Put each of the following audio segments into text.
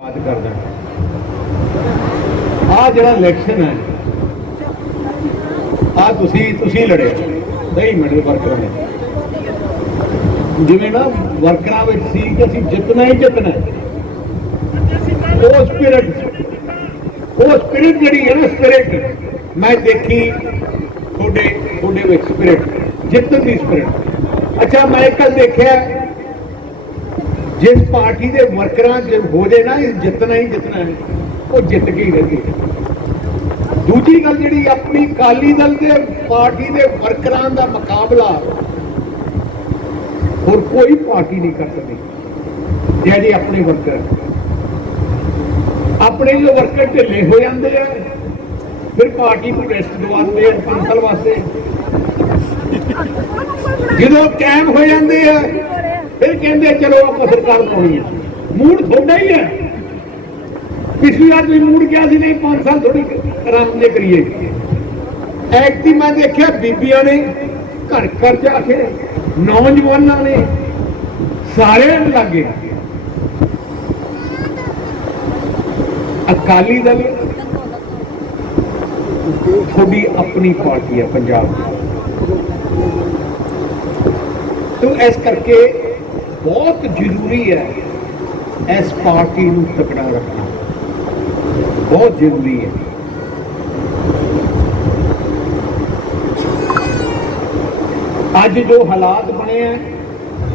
ਬਾਤ ਕਰਦਾ। ਆ ਜਿਹੜਾ ਇਲੈਕਸ਼ਨ ਹੈ ਆ ਤੁਸੀਂ ਤੁਸੀਂ ਲੜਿਆ। ਨਹੀਂ ਮਿੰਟ ਵਰਕਰਾਂ ਨੇ ਜਿਵੇਂ ਨਾ ਵਰਕਰਾਂ ਵਿੱਚ ਸੀ ਕਿ ਅਸੀਂ ਜਿੱਤਣਾ ਹੀ ਜਿੱਤਣਾ ਉਹ ਸਪਿਰਿਟ ਉਹ ਸਪਿਰਿਟ ਜਿਹੜੀ ਹੈ ਨਾ ਸਪਿਰਿਟ ਮੈਂ ਦੇਖੀ ਤੁਹਾਡੇ ਤੁਹਾਡੇ ਵਿੱਚ ਸਪਿਰਿਟ ਜਿੱਤਣ ਦੀ ਸਪਿਰਿਟ ਅੱਛਾ, ਮੈਂ ਇੱਕ ਗੱਲ ਦੇਖਿਆ ਜਿਸ ਪਾਰਟੀ ਦੇ ਵਰਕਰਾਂ ਚ ਹੋ ਜੇ ਨਾ, ਇਹ ਜਿੱਤਣਾ ਹੀ ਜਿੱਤਣਾ ਹੈ, ਉਹ ਜਿੱਤ ਕੇ ਹੀ ਰਹਿੰਦੀ ਹੈ ਦੂਜੀ ਗੱਲ ਜਿਹੜੀ ਆਪਣੀ ਕਾਲੀ ਦਲ ਦੇ ਪਾਰਟੀ ਦੇ ਵਰਕਰਾਂ ਦਾ ਮੁਕਾਬਲਾ, ਹੋਰ ਕੋਈ ਪਾਰਟੀ ਨਹੀਂ ਕਰ ਸਕਦੀ, ਜਿਹੜੇ ਆਪਣੇ ਵਰਕਰ ਆਪਣੇ ਜੋ ਵਰਕਰ ਢਿੱਲੇ ਹੋ ਜਾਂਦੇ ਆ, ਫਿਰ ਪਾਰਟੀ ਨੂੰ ਰੈਸਟ ਦਵਾਉਂਦੇ ਆ ਪੰਜ ਸਾਲ ਵਾਸਤੇ। ਜਦੋਂ ਕਾਇਮ ਹੋ ਜਾਂਦੇ ਆ ਫਿਰ ਕਹਿੰਦੇ, ਚਲੋ, ਆਪਾਂ ਸਰਕਾਰ ਪਾਉਣੀ ਹੈ। ਮੂਡ ਤੁਹਾਡਾ ਹੀ ਹੈ। ਪਿਛਲੀ ਵਾਰ ਤੁਸੀਂ ਮੂਡ ਕਿਹਾ ਸੀ, ਨਹੀਂ 5 ਸਾਲ ਥੋੜੀ ਆਰਾਮ ਦੇ ਕਰੀਏ। ਐਕਟੀ ਮੈਂ ਦੇਖਿਆ ਬੀਬੀਆਂ ਨੇ ਘਰ ਘਰ ਜਾ ਕੇ ਨੌਜਵਾਨਾਂ ਨੇ ਸਾਰਿਆਂ ਨੂੰ ਲੱਗੇ। ਅਕਾਲੀ ਦਲ, ਤੁਹਾਡੀ ਆਪਣੀ ਪਾਰਟੀ ਹੈ ਪੰਜਾਬ ਦੀ। ਤੋ ਇਸ ਕਰਕੇ ਬਹੁਤ ਜ਼ਰੂਰੀ ਹੈ ਇਸ ਪਾਰਟੀ ਨੂੰ ਤਕੜਾ ਰੱਖਣਾ। ਬਹੁਤ ਜ਼ਰੂਰੀ ਹੈ। ਅੱਜ ਜੋ ਹਾਲਾਤ ਬਣੇ ਆ,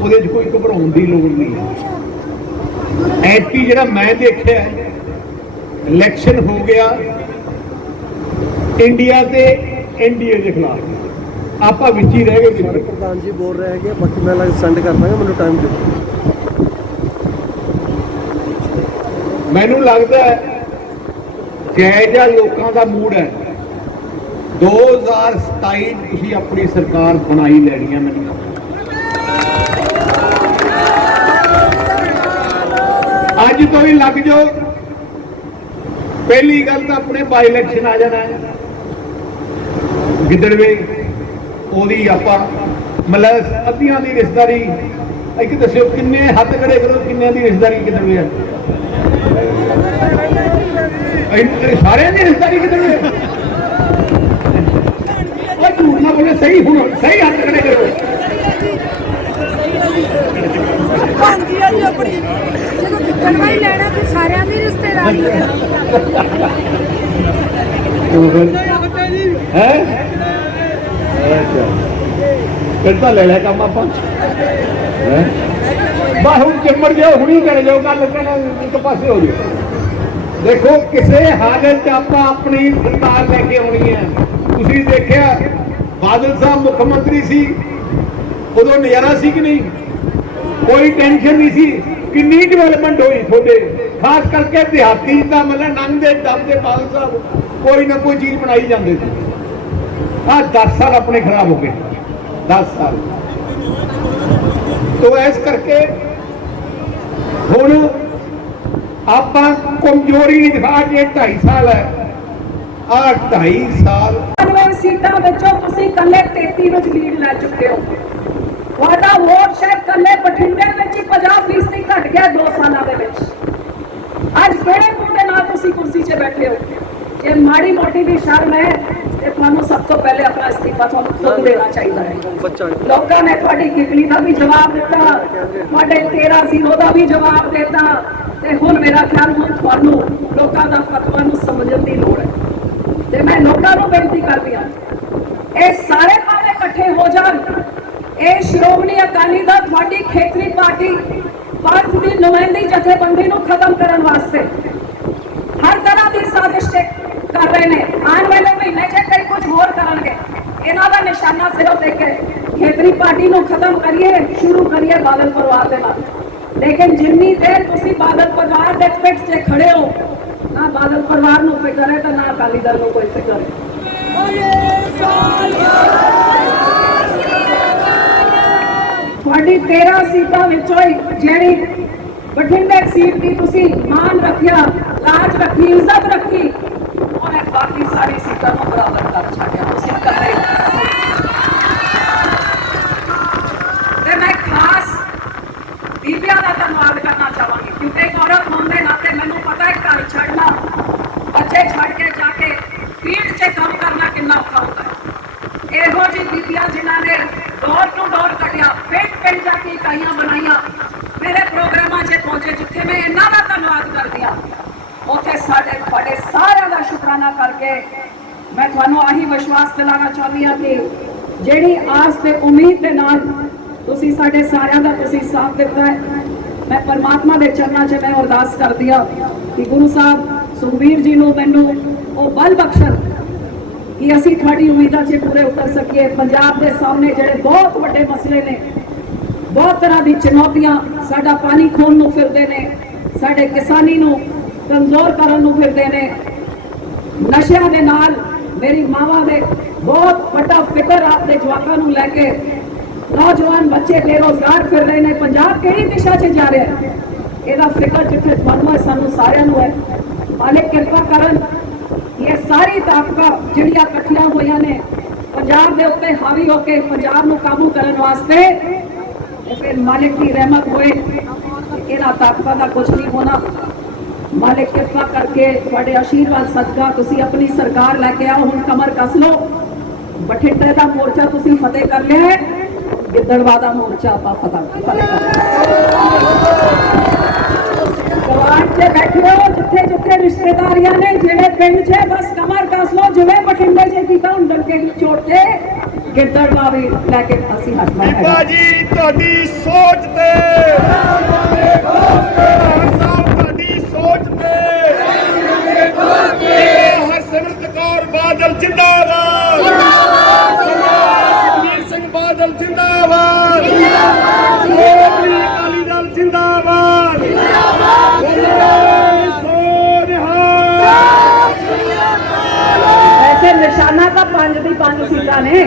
ਉਹਦੇ 'ਚ ਕੋਈ ਘਬਰਾਉਣ ਦੀ ਲੋੜ ਨਹੀਂ ਹੈ। ਐਤਕੀ ਜਿਹੜਾ ਮੈਂ ਦੇਖਿਆ, ਇਲੈਕਸ਼ਨ ਹੋ ਗਿਆ, ਇੰਡੀਆ ਤੇ ਇੰਡੀਆ ਦੇ ਖਿਲਾਫ। ਆਪਾਂ ਵਿੱਚ ਹੀ ਰਹਿ ਗਏ ਸਾਰੇ ਪ੍ਰਧਾਨ ਜੀ ਬੋਲ ਰਹੇ ਹੈਗੇ ਬਾਕੀ ਮੈਂ ਲੱਗ ਸੈਂਡ ਕਰ ਦਾਂਗਾ ਮੈਨੂੰ ਟਾਈਮ ਦਿਓ। ਮੈਨੂੰ ਲੱਗਦਾ ਹੈ ਜਿਹਾ ਲੋਕਾਂ ਦਾ ਮੂਡ ਹੈ। 2027 'ਚ ਤੁਸੀਂ ਆਪਣੀ ਸਰਕਾਰ ਬਣਾਈ ਲੈਣੀ ਹੈ ਮੈਨੂੰ। ਅੱਜ ਤੋਂ ਹੀ ਲੱਗ ਜਾਓ। ਪਹਿਲੀ ਗੱਲ ਤਾਂ ਆਪਣੇ ਬਾਈ ਇਲੈਕਸ਼ਨ ਆ ਜਾਣਾ ਹੈ। ਗਿੱਦੜਵੇ ਉਹਦੀ ਆਪਾਂ ਮਤਲਬ ਅੱਧੀਆਂ ਦੀ ਰਿਸ਼ਤੇਦਾਰੀ ਇੱਕ ਦੱਸਿਓ ਕਿੰਨੇ ਹੱਥ ਖੜੇ ਕਰੋ ਕਿੰਨਿਆਂ ਦੀ ਰਿਸ਼ਤੇਦਾਰੀ ਗਿੱਦੜਵੇ ਆ ਇਹ ਸਾਰਿਆਂ ਦੀ ਰਿਸ਼ਤੇਦਾਰੀ ਗਿੱਦੜਵੇ ਉਹ ਝੂਠ ਨਾ ਬੋਲੇ ਸਹੀ ਹੁਣ ਸਹੀ ਹੱਥ ਖੜੇ ਕਰੋ। ਹਾਂਜੀ ਆਪਣੀ ਜਦੋਂ ਜਿੱਤਣਾ ਹੀ ਲੈਣਾ ਤੇ ਸਾਰਿਆਂ ਦੀ ਰਿਸ਼ਤੇਦਾਰੀ ਹੈ। ਹੈ? ਅੱਛਾ ਫਿਰ ਤਾਂ ਲੈ ਲੈ ਕੰਮ ਆਪਾਂ। ਹੈ? ਬਾ ਹੁਣ ਚਿੰਮੜ ਜਾਓ ਹੁਣੀ ਕਰ ਜਾਓ ਗੱਲ ਕਰਨਾ ਇੱਕ ਪਾਸੇ ਹੋ ਜਾਓ। ਦੇਖੋ, ਕਿਸੇ ਹਾਲਤ 'ਚ ਆਪਾਂ ਆਪਣੀ ਸਰਕਾਰ ਲੈ ਕੇ ਆਉਣੀ ਹੈ। ਤੁਸੀਂ ਦੇਖਿਆ, ਬਾਦਲ ਸਾਹਿਬ ਮੁੱਖ ਮੰਤਰੀ ਸੀ, ਉਦੋਂ ਨਜ਼ਾਰਾ ਸੀ ਕਿ ਨਹੀਂ? ਕੋਈ ਟੈਨਸ਼ਨ ਨਹੀਂ ਸੀ। ਕਿੰਨੀ ਡਿਵੈਲਪਮੈਂਟ ਹੋਈ ਤੁਹਾਡੇ? ਖਾਸ ਕਰਕੇ ਦਿਹਾਤੀ ਦਾ ਮਤਲਬ ਨੰਗ ਦੇ ਦਮ ਦੇ ਬਾਦਲ ਸਾਹਿਬ ਕੋਈ ਨਾ ਕੋਈ ਚੀਜ਼ ਬਣਾਈ ਜਾਂਦੇ ਸੀ। ਆ 10 ਸਾਲ ਆਪਣੇ ਖਰਾਬ ਹੋ ਗਏ। 10 ਸਾਲ। ਤੋ ਇਸ ਕਰਕੇ ਹੁਣ ਆਪਾਂ ਕਮਜ਼ੋਰੀ ਨਹੀਂ ਦਿਖਾ ਕੇ 2.5 ਸਾਲ ਹੈ। ਆ 2.5 ਸਾਲ। 99 ਸੀਟਾਂ ਵਿੱਚੋਂ ਤੁਸੀਂ ਕੱਲੇ 33 ਵਿੱਚ ਲੀਡ ਲੈ ਚੁੱਕੇ ਹੋ। ਤੁਹਾਡਾ ਵੋਟ ਸ਼ਾਇਦ ਕੱਲੇ ਬਠਿੰਡੇ ਵਿੱਚ ਹੀ 50 ਫੀਸਦੀ ਘਟ ਗਿਆ 2 ਸਾਲਾਂ ਦੇ ਵਿੱਚ। ਅੱਜ ਕਿਹੜੇ ਮੂੰਹ ਨਾਲ ਤੁਸੀਂ ਕੁਰਸੀ 'ਤੇ ਬੈਠੇ ਹੋ? ਜੇ ਮਾੜੀ ਮੋਟੀ ਵੀ ਸ਼ਰਮ ਹੈ ਤੇ ਤੁਹਾਨੂੰ ਸਭ ਤੋਂ ਪਹਿਲੇ ਆਪਣਾ ਅਸਤੀਫਾ ਤੁਹਾਨੂੰ ਖੁਦ ਦੇਣਾ ਚਾਹੀਦਾ ਹੈ। ਲੋਕਾਂ ਨੇ ਤੁਹਾਡੀ ਕਿਕਲੀ ਦਾ ਵੀ ਜਵਾਬ ਦਿੱਤਾ। ਤੁਹਾਡੇ 13 ਜ਼ੀਰੋ ਦਾ ਵੀ ਜਵਾਬ ਦਿੱਤਾ। ਤੇ ਹੁਣ ਮੇਰਾ ਖਿਆਲ ਹੁਣ ਤੁਹਾਨੂੰ ਲੋਕਾਂ ਦਾ ਫਤਵਾ ਨੂੰ ਸਮਝਣ ਦੀ ਲੋੜ ਹੈ। ਤੇ ਮੈਂ ਲੋਕਾਂ ਨੂੰ ਬੇਨਤੀ ਕਰਦੀ ਹਾਂ ਇਹ ਸਾਰੇ ਭਾਵੇਂ ਇਕੱਠੇ ਹੋ ਜਾਣ। ਇਹ ਸ਼੍ਰੋਮਣੀ ਅਕਾਲੀ ਦਲ ਤੁਹਾਡੀ ਖੇਤਰੀ ਪਾਰਟੀ ਪੰਥ ਦੀ ਨੁਮਾਇੰਦੀ ਜਥੇਬੰਦੀ ਨੂੰ ਖਤਮ ਕਰਨ ਵਾਸਤੇ ਹਰ ਤਰ੍ਹਾਂ ਦੀ ਸਾਜ਼ਿਸ਼ ਤੇ ਕਰ ਰਹੇ ਨੇ ਆਉਣ ਵਾਲੇ ਮਹੀਨੇ 'ਚ ਕਈ ਕੁਝ ਇਹਨਾਂ ਦਾ ਨਿਸ਼ਾਨਾ ਸਿਰਫ ਇੱਕ ਹੈ। ਖੇਤਰੀ ਪਾਰਟੀ ਨੂੰ ਖਤਮ ਕਰੀਏ, ਸ਼ੁਰੂ ਕਰੀਏ ਬਾਦਲ ਪਰਿਵਾਰ ਦੇ ਨਾਲ। ਲੇਕਿਨ ਜਿੰਨੀ ਦੇਰ ਤੁਸੀਂ ਬਾਦਲ ਪਰਿਵਾਰ ਦੇ ਪਿੱਠ 'ਤੇ ਖੜੇ ਹੋ, ਨਾ ਬਾਦਲ ਪਰਿਵਾਰ ਨੂੰ ਫਿਕਰ ਹੈ ਤਾਂ ਨਾ ਅਕਾਲੀ ਦਲ ਨੂੰ ਕੋਈ ਫਿਕਰ ਹੈ। ਤੁਹਾਡੀ 13 ਸੀਟਾਂ ਵਿੱਚੋਂ ਹੀ ਜਿਹੜੀ ਬਠਿੰਡੇ ਸੀਟ ਦੀ ਤੁਸੀਂ ਮਾਨ ਰੱਖਿਆ, ਲਾਜ ਰੱਖੀ, ਇੱਜ਼ਤ ਰੱਖੀ, ਉਹਨੇ ਬਾਕੀ ਸਾਰੀ ਸੀਟਾਂ ਨੂੰ ਬਰਾਬਰ ਕਰ ਛੱਡਿਆ। ਇਹੋ ਜਿਹੀ ਜਿਨ੍ਹਾਂ ਨੇ ਦੌਰ ਤੋਂ ਦੌਰ ਕੱਢਿਆ, ਪਿੰਡ ਪਿੰਡ ਜਾ ਕੇ ਇਕਾਈਆਂ ਬਣਾਈਆਂ। ਮੇਰੇ ਪ੍ਰੋਗਰਾਮਾਂ 'ਚ ਪਹੁੰਚੇ ਜਿੱਥੇ ਮੈਂ ਇਹਨਾਂ ਦਾ ਧੰਨਵਾਦ ਕਰਦੀ ਆ ਉੱਥੇ ਸਾਡੇ, ਤੁਹਾਡੇ ਸਾਰਿਆਂ ਦਾ ਸ਼ੁਕਰਾਨਾ ਕਰਕੇ ਮੈਂ ਤੁਹਾਨੂੰ ਆਹੀ ਵਿਸ਼ਵਾਸ ਦਿਲਾਉਣਾ ਚਾਹੁੰਦੀ ਆ ਕਿ ਜਿਹੜੀ ਆਸ ਤੇ ਉਮੀਦ ਦੇ ਨਾਲ ਤੁਸੀਂ ਸਾਡੇ ਸਾਰਿਆਂ ਦਾ ਤੁਸੀਂ ਸਾਥ ਦਿੱਤਾ ਹੈ, ਮੈਂ ਪਰਮਾਤਮਾ ਦੇ ਚਰਨਾਂ 'ਚ ਮੈਂ ਅਰਦਾਸ ਕਰਦੀ ਆ ਕਿ ਗੁਰੂ ਸਾਹਿਬ ਸੁਖਬੀਰ ਜੀ ਨੂੰ ਮੈਨੂੰ ਉਹ ਬਲ ਬਖਸ਼ ਕਿ ਅਸੀਂ ਤੁਹਾਡੀ ਉਮੀਦਾਂ 'ਚ ਪੂਰੇ ਉਤਰ ਸਕੀਏ। ਪੰਜਾਬ ਦੇ ਸਾਹਮਣੇ ਜਿਹੜੇ ਬਹੁਤ ਵੱਡੇ ਮਸਲੇ ਨੇ, ਬਹੁਤ ਤਰ੍ਹਾਂ ਦੀ ਚੁਣੌਤੀਆਂ ਸਾਡਾ ਪਾਣੀ ਖੋਣ ਨੂੰ ਫਿਰਦੇ ਨੇ, ਸਾਡੇ ਕਿਸਾਨੀ ਨੂੰ ਕਮਜ਼ੋਰ ਕਰਨ ਨੂੰ ਫਿਰਦੇ ਨੇ। ਨਸ਼ਿਆਂ ਦੇ ਨਾਲ ਮੇਰੀ ਮਾਵਾਂ ਦੇ ਬਹੁਤ ਵੱਡਾ ਫਿਕਰ ਆਪਦੇ ਜਵਾਕਾਂ ਨੂੰ ਲੈ ਕੇ ਨੌਜਵਾਨ ਬੱਚੇ ਬੇਰੋਜ਼ਗਾਰ ਫਿਰ ਰਹੇ ਨੇ। ਪੰਜਾਬ ਕਿਹੜੀ ਦਿਸ਼ਾ 'ਚ ਜਾ ਰਿਹਾ ਹੈ? ਇਹਦਾ ਫਿਕਰ ਜਿੱਥੇ ਤੁਹਾਨੂੰ ਹੈ ਸਾਨੂੰ ਸਾਰਿਆਂ ਨੂੰ ਹੈ। ਮਾਲਿਕ ਕਿਰਪਾ ਕਰਨ ਸਾਰੀ ਤਾਕਤਾਂ ਜਿਹੜੀਆਂ ਇਕੱਠੀਆਂ ਹੋਈਆਂ ਨੇ, ਪੰਜਾਬ ਦੇ ਉੱਤੇ ਹਾਵੀ ਹੋ ਕੇ ਪੰਜਾਬ ਨੂੰ ਕਾਬੂ ਕਰਨ ਵਾਸਤੇ ਤੇ ਫਿਰ ਮਾਲਿਕ ਦੀ ਰਹਿਮਤ ਹੋਏ ਕਿ ਇਹਨਾਂ ਤਾਕਤਾਂ ਦਾ ਕੁਝ ਨਹੀਂ ਹੋਣਾ। ਮਾਲਿਕ ਕਿਰਪਾ ਕਰਕੇ ਤੁਹਾਡੇ ਆਸ਼ੀਰਵਾਦ ਸਦਕਾ ਤੁਸੀਂ ਆਪਣੀ ਸਰਕਾਰ ਲੈ ਕੇ ਆਓ, ਹੁਣ ਕਮਰ ਕੱਸ ਲਓ। ਬਠਿੰਡੇ ਦਾ ਮੋਰਚਾ ਤੁਸੀਂ ਫਤਿਹ ਕਰ ਲਿਆ ਹੈ, ਗਿੱਦੜਵਾ ਦਾ ਮੋਰਚਾ ਆਪਾਂ ਫਤਿਹ ਫਤਿਹ ਕਰ ਲਿਆ ਗਵਾਂਢ 'ਚ ਬੈਠੇ ਹੋ ਜਿੱਥੇ ਜਿੱਥੇ ਰਿਸ਼ਤੇਦਾਰੀਆਂ ਨੇ, ਜਿਹੜੇ ਪਿੰਡ 'ਚ ਬਸ ਕਮਰ ਕੱਸ ਲਓ ਜਿਵੇਂ ਬਠਿੰਡੇ 'ਚ ਕੀਤਾ ਡੰਕੇ ਦੀ ਚੋਟ ਤੇ ਗਿੱਦੜਵਾ ਵੀ ਲੈ ਕੇ ਅਸੀਂ ਹੱਥ ਬੀਬਾ ਮਾਰਾਂਗੇ ਜੀ ਤੁਹਾਡੀ ਸੋਚ ਤੇ। ਪ੍ਰਧਾਨ ਸਾਹਿਬ ਤੁਹਾਡੀ ਸੋਚ ਤੇ। ਹਰਸਿਮਰਤ ਕੌਰ ਬਾਦਲ ਜਿੰਦਾਬਾਦ। ਸਿੰਘ ਬਾਦਲ ਜਿੰਦਾਬਾਦ ਅਕਾਲੀ ਦਲ ਜਿੰਦਾਬਾਦ ਸੋਨਿਹਾ ਐਸੇ ਨਿਸ਼ਾਨਾ ਤਾਂ ਪੰਜ ਦੀ ਪੰਜ ਸੀਟਾਂ ਨੇ।